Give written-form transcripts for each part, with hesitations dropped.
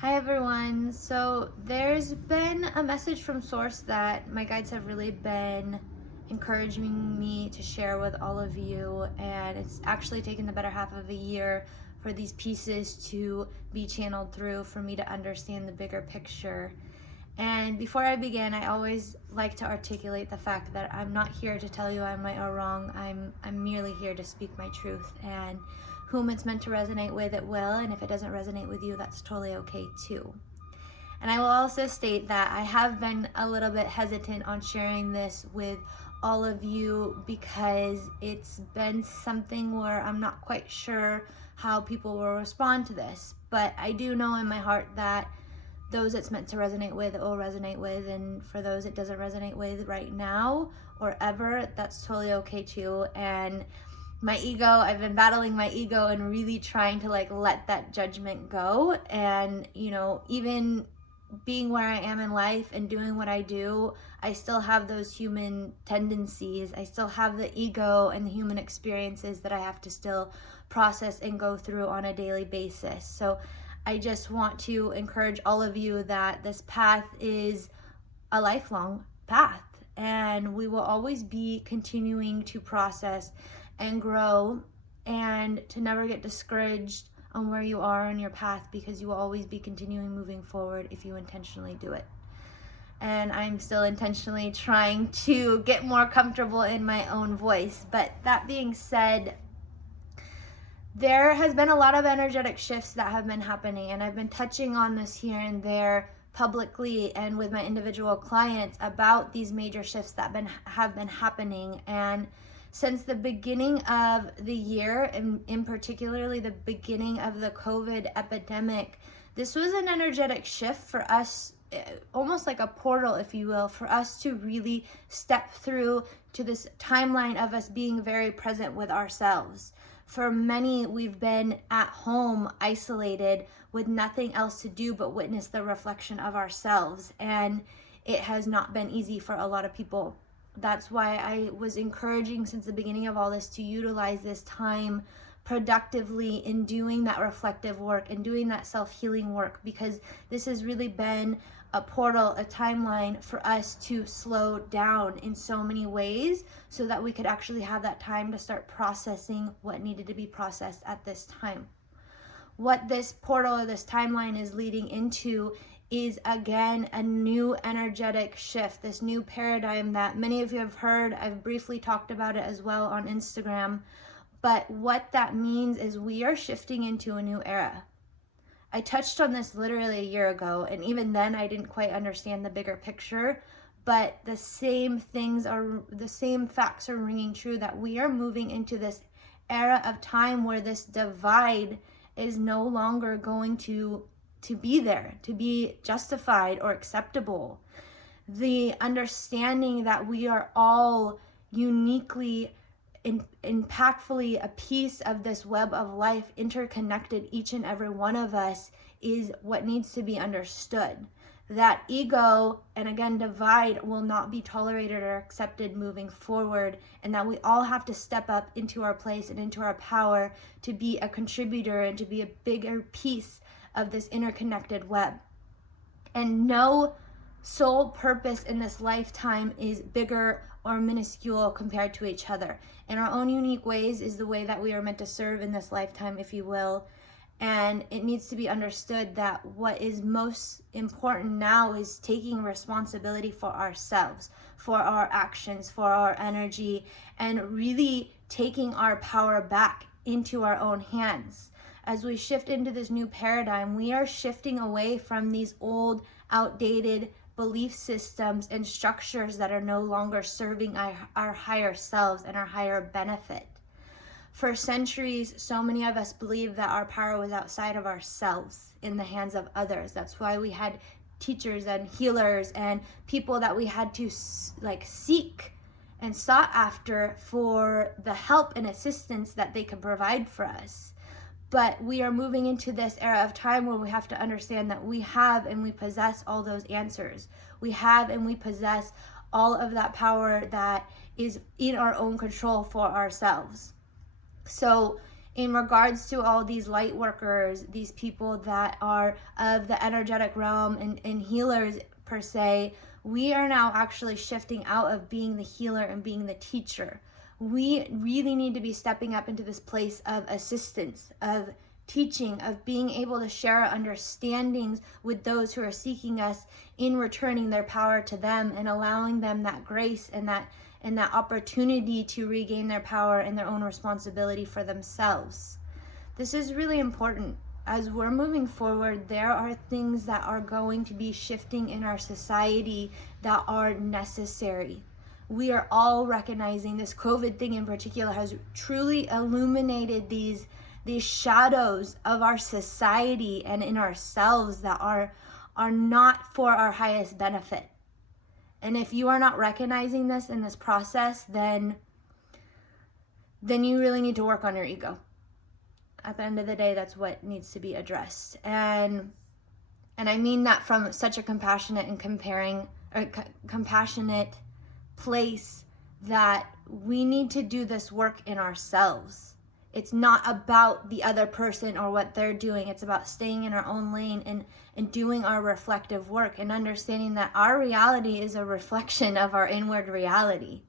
Hi everyone. So there's been a message from Source that my guides have really been encouraging me to share with all of you, and it's actually taken the better half of a year for these pieces to be channeled through for me to understand the bigger picture. And before I begin, I always like to articulate the fact that I'm not here to tell you I'm right or wrong. I'm merely here to speak my truth, and whom it's meant to resonate with, it will, and if it doesn't resonate with you, that's totally okay too. And I will also state that I have been a little bit hesitant on sharing this with all of you because it's been something where I'm not quite sure how people will respond to this. But I do know in my heart that those it's meant to resonate with, it will resonate with, and for those it doesn't resonate with right now or ever, that's totally okay too. And my ego, I've been battling my ego and really trying to let that judgment go. And even being where I am in life and doing what I do, I still have those human tendencies. I still have the ego and the human experiences that I have to still process and go through on a daily basis. So I just want to encourage all of you that this path is a lifelong path, and we will always be continuing to process and grow, and to never get discouraged on where you are on your path, because you will always be continuing moving forward if you intentionally do it. And I'm still intentionally trying to get more comfortable in my own voice. But that being said, there has been a lot of energetic shifts that have been happening, and I've been touching on this here and there publicly and with my individual clients about these major shifts that have been happening. And since the beginning of the year, and in particularly the beginning of the COVID epidemic, this was an energetic shift for us, almost like a portal, if you will, for us to really step through to this timeline of us being very present with ourselves. For many, we've been at home, isolated, with nothing else to do but witness the reflection of ourselves. And it has not been easy for a lot of people. That's why I was encouraging since the beginning of all this to utilize this time productively in doing that reflective work and doing that self-healing work, because this has really been a portal, a timeline for us to slow down in so many ways so that we could actually have that time to start processing what needed to be processed at this time. What this portal or this timeline is leading into is, again, a new energetic shift, this new paradigm that many of you have heard. I've briefly talked about it as well on Instagram. But what that means is we are shifting into a new era. I touched on this literally a year ago, and even then I didn't quite understand the bigger picture, but the same facts are ringing true, that we are moving into this era of time where this divide is no longer going to be there, to be justified or acceptable. The understanding that we are all uniquely, impactfully a piece of this web of life, interconnected, each and every one of us, is what needs to be understood. That ego, and again, divide, will not be tolerated or accepted moving forward, and that we all have to step up into our place and into our power to be a contributor and to be a bigger piece of this interconnected web. And no sole purpose in this lifetime is bigger or minuscule compared to each other. In our own unique ways is the way that we are meant to serve in this lifetime, if you will. And it needs to be understood that what is most important now is taking responsibility for ourselves, for our actions, for our energy, and really taking our power back into our own hands. As we shift into this new paradigm, we are shifting away from these old, outdated belief systems and structures that are no longer serving our higher selves and our higher benefit. For centuries, so many of us believed that our power was outside of ourselves, in the hands of others. That's why we had teachers and healers and people that we had to seek and sought after for the help and assistance that they could provide for us. But we are moving into this era of time where we have to understand that we have and we possess all those answers. We have and we possess all of that power that is in our own control for ourselves. So in regards to all these light workers, these people that are of the energetic realm and healers per se, we are now actually shifting out of being the healer and being the teacher. We really need to be stepping up into this place of assistance, of teaching, of being able to share our understandings with those who are seeking us, in returning their power to them and allowing them that grace and that opportunity to regain their power and their own responsibility for themselves. This is really important. As we're moving forward, there are things that are going to be shifting in our society that are necessary. We are all recognizing this COVID thing in particular has truly illuminated these shadows of our society and in ourselves that are not for our highest benefit. And if you are not recognizing this in this process, then you really need to work on your ego. At the end of the day, that's what needs to be addressed. And I mean that from such a compassionate and compassionate place, that we need to do this work in ourselves. It's not about the other person or what they're doing. It's about staying in our own lane and doing our reflective work and understanding that our reality is a reflection of our inward reality.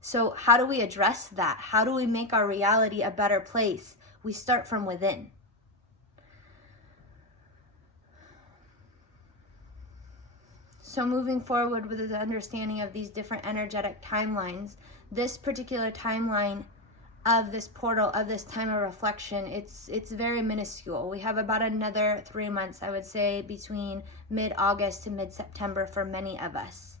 So how do we address that? How do we make our reality a better place? We start from within. So moving forward with the understanding of these different energetic timelines, this particular timeline of this portal, of this time of reflection, it's very minuscule. We have about another 3 months, I would say, between mid-August to mid-September for many of us.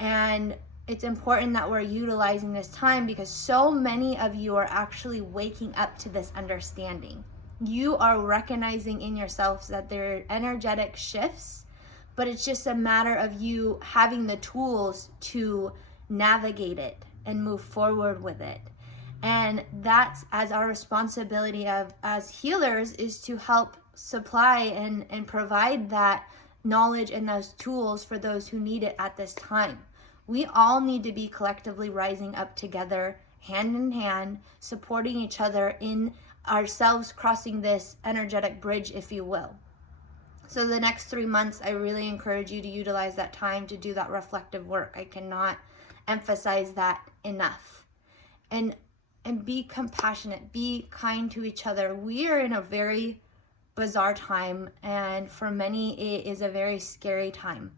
And it's important that we're utilizing this time because so many of you are actually waking up to this understanding. You are recognizing in yourselves that there are energetic shifts, but it's just a matter of you having the tools to navigate it and move forward with it. And that's as our responsibility as healers, is to help supply and provide that knowledge and those tools for those who need it at this time. We all need to be collectively rising up together, hand in hand, supporting each other in ourselves crossing this energetic bridge, if you will. So the next 3 months, I really encourage you to utilize that time to do that reflective work. I cannot emphasize that enough. And be compassionate, be kind to each other. We are in a very bizarre time, and for many, it is a very scary time.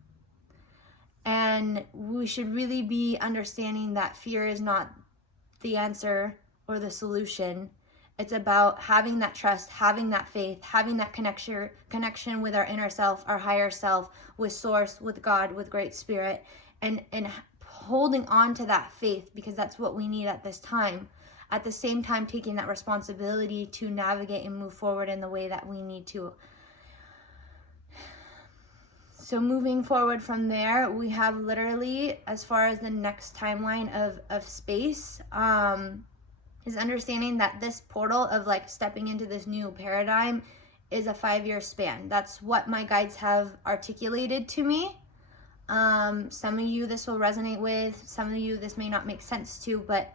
And we should really be understanding that fear is not the answer or the solution. It's about having that trust, having that faith, having that connection with our inner self, our higher self, with Source, with God, with Great Spirit, and holding on to that faith, because that's what we need at this time. At the same time, taking that responsibility to navigate and move forward in the way that we need to. So moving forward from there, we have literally, as far as the next timeline of space, is understanding that this portal of like stepping into this new paradigm is a 5-year span. That's what my guides have articulated to me. Some of you this will resonate with, some of you this may not make sense to, but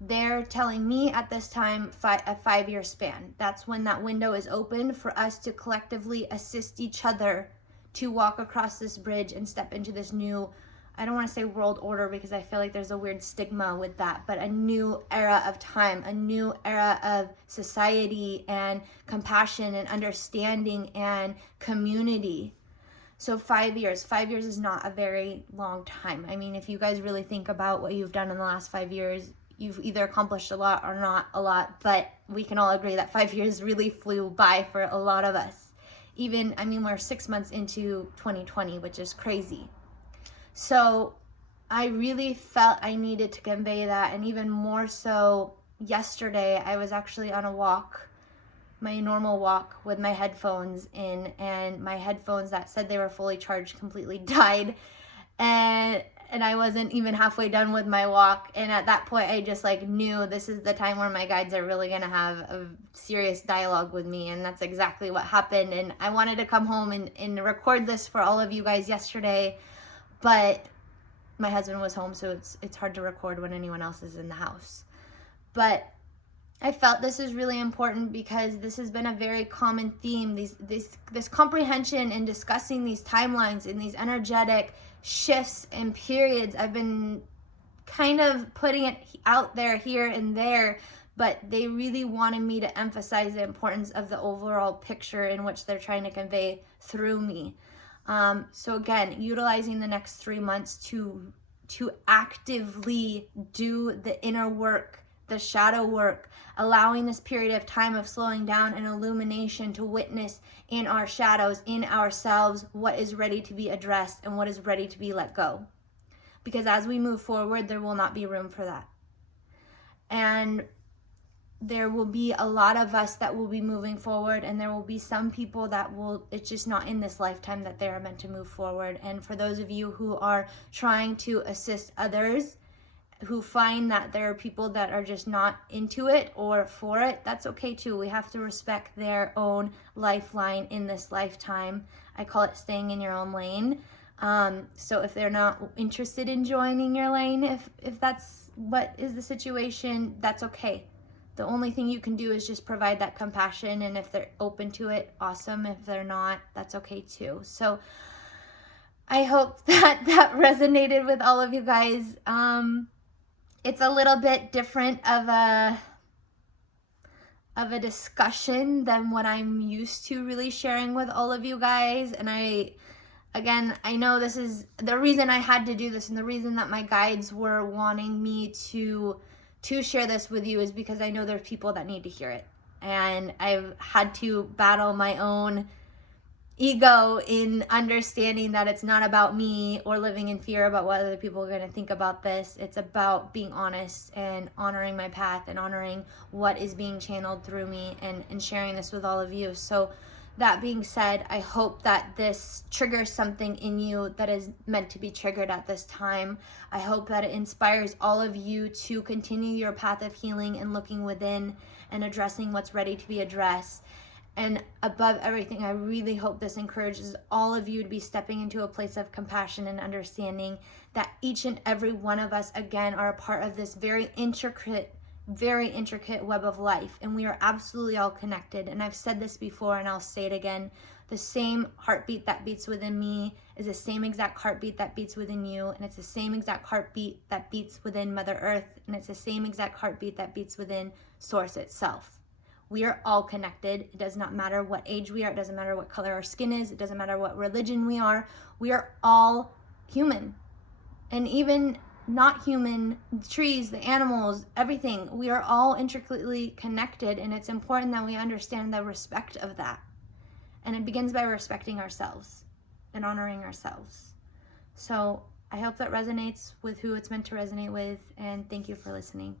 they're telling me at this time a 5-year span. That's when that window is open for us to collectively assist each other to walk across this bridge and step into this new, I don't want to say world order because I feel like there's a weird stigma with that, but a new era of time, a new era of society and compassion and understanding and community. So 5 years is not a very long time. I mean, if you guys really think about what you've done in the last 5 years, you've either accomplished a lot or not a lot, but we can all agree that 5 years really flew by for a lot of us. Even, I mean, we're 6 months into 2020, which is crazy. So I really felt I needed to convey that, and even more so yesterday, I was actually on a walk, my normal walk, with my headphones in, and my headphones that said they were fully charged completely died, and I wasn't even halfway done with my walk, and at that point I just like knew this is the time where my guides are really gonna have a serious dialogue with me, and that's exactly what happened. And I wanted to come home and record this for all of you guys yesterday, but my husband was home, so it's hard to record when anyone else is in the house. But I felt this is really important because this has been a very common theme. This comprehension in discussing these timelines and these energetic shifts and periods. I've been kind of putting it out there here and there, but they really wanted me to emphasize the importance of the overall picture in which they're trying to convey through me. So again, utilizing the next 3 months to actively do the inner work, the shadow work, allowing this period of time of slowing down and illumination to witness in our shadows, in ourselves, what is ready to be addressed and what is ready to be let go. Because as we move forward, there will not be room for that. And there will be a lot of us that will be moving forward, and there will be some people that it's just not in this lifetime that they are meant to move forward. And for those of you who are trying to assist others, who find that there are people that are just not into it or for it, that's okay too. We have to respect their own lifeline in this lifetime. I call it staying in your own lane. So if they're not interested in joining your lane, if that's what is the situation, that's okay. The only thing you can do is just provide that compassion, and if they're open to it, awesome. If they're not, that's okay too. So I hope that resonated with all of you guys. It's a little bit different of a discussion than what I'm used to really sharing with all of you guys. And I know this is the reason I had to do this, and the reason that my guides were wanting me to share this with you is because I know there's people that need to hear it. And I've had to battle my own ego in understanding that it's not about me or living in fear about what other people are going to think about this. It's about being honest and honoring my path and honoring what is being channeled through me and sharing this with all of you. So that being said, I hope that this triggers something in you that is meant to be triggered at this time. I hope that it inspires all of you to continue your path of healing and looking within and addressing what's ready to be addressed. And above everything, I really hope this encourages all of you to be stepping into a place of compassion and understanding that each and every one of us, again, are a part of this very intricate web of life. And we are absolutely all connected. And I've said this before, and I'll say it again. The same heartbeat that beats within me is the same exact heartbeat that beats within you. And it's the same exact heartbeat that beats within Mother Earth. And it's the same exact heartbeat that beats within Source itself. We are all connected. It does not matter what age we are. It doesn't matter what color our skin is. It doesn't matter what religion we are. We are all human. And even not human, the trees, the animals, everything, we are all intricately connected, and it's important that we understand the respect of that. And it begins by respecting ourselves and honoring ourselves. So I hope that resonates with who it's meant to resonate with, and thank you for listening.